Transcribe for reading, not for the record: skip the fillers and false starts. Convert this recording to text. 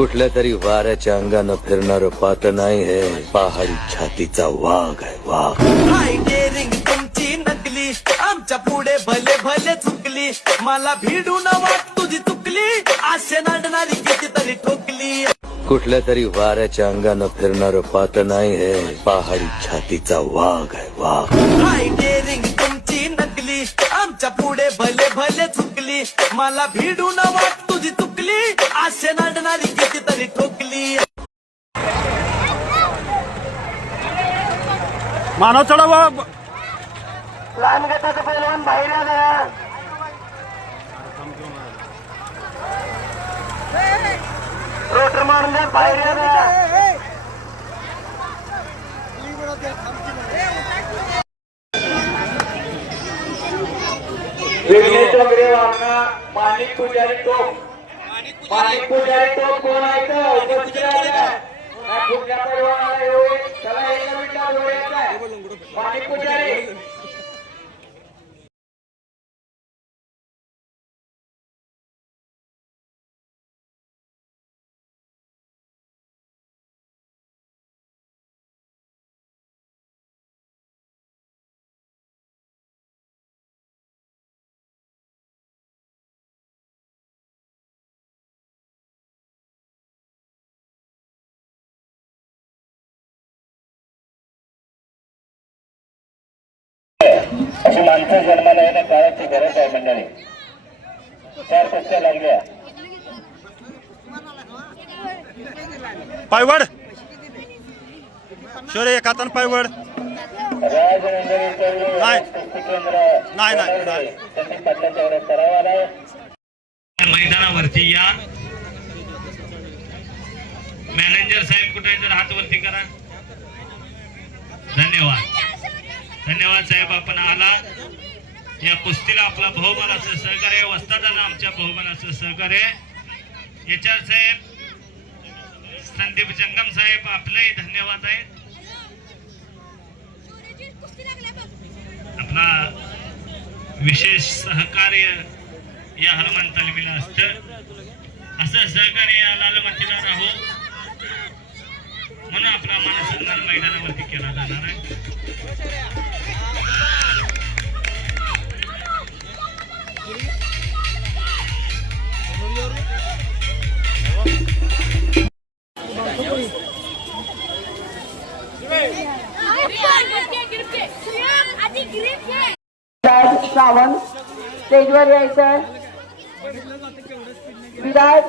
कुठल्या तरी वाऱ्याच्या अंगानं फिरणार पात नाही हे पहाडी छातीचा वाघ आहे वाघ. हाय डेअरिंग तुमची नकली आमच्या पुढे भले भले चुकली मला भिडून वाट तुझी चुकली आशे नाडणारी कितीतरी ठोकली. कुठल्या तरी वाऱ्याच्या अंगानं फिरणार पात नाही हे पहाडी छातीचा वाघ आहे वाघ. हाय डेअरिंग तुमची नकली आमच्या पुढे भले भले चुकली मला भिडून वाट तुझी चुकली आशे नाडणारी कितीतरी ठोकली. मानव चढावा लहान गटाचं पहिलवान बाहेर आला. रोटर मारून द्या बाहेर आला. विघ्नेश डोंगरे वारणा माणिक पुजारी टोप. माणिक पुजारी टोप कोण आहे तर उपस्थित राहिला पुढच्या परिवाराला येऊ त्याला एका मिनिटात बोलायचं. माणिक पुजारी अशी माणसं जन्माला येण्या काळाची गरज आहे मंडळी. 4 कुस्त्या लागल्या. पायवड शोरे एक हातानं पायवड राजनंदिनी कुस्ती केंद्र नाही त्यांनी पडल्या तेवढा सराव आलाय. मैदानावरती या. मॅनेजर साहेब कुठे जर हात वरती करा. धन्यवाद धन्यवाद साहेब आपण आला. या कुस्तीला आपला बहुमानाचं सहकार्य वस्तादांना आमच्या बहुमानाचं सहकार्य. एच आर साहेब संदीप जंगम साहेब आपलंही धन्यवाद आहे. आपला विशेष सहकार्य या हनुमान तालमीला असतं. असं सहकार्य या लालमतीला राहू म्हणून आपला मानसन्मान मैदानावरती केला जाणार आहे. सावंत स्टेजवर यायचं. विराज